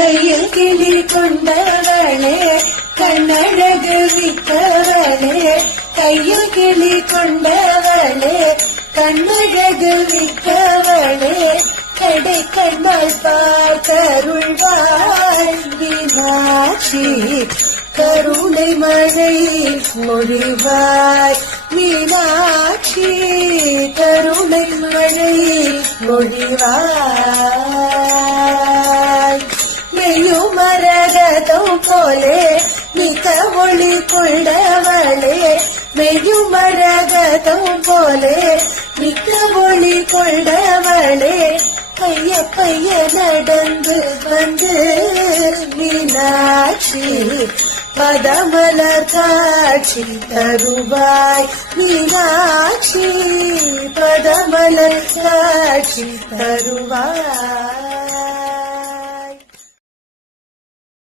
கையில் கிளி கொண்டவளே கண்ணழகு வித்தவளே கையில் கிளி கொண்டவளே கண்ணழகு வித்தவளே கடை கண்ணால் பார்த்தருள்வாய் மீனாட்சி கருணை மழை மொழிவாய் மீனாட்சி கருணை மழை மொழிவாய் மெய்யுமரகதம் போலே மிக ஒளி கொண்டவளே மெய்யுமரகதம் போலே மிக ஒளி கொண்டவளே பைய பைய நடந்து வந்து மீனாட்சி பதமலர் காட்சி தருவாய் மீனாட்சி பதமலர் காட்சி தருவாய்.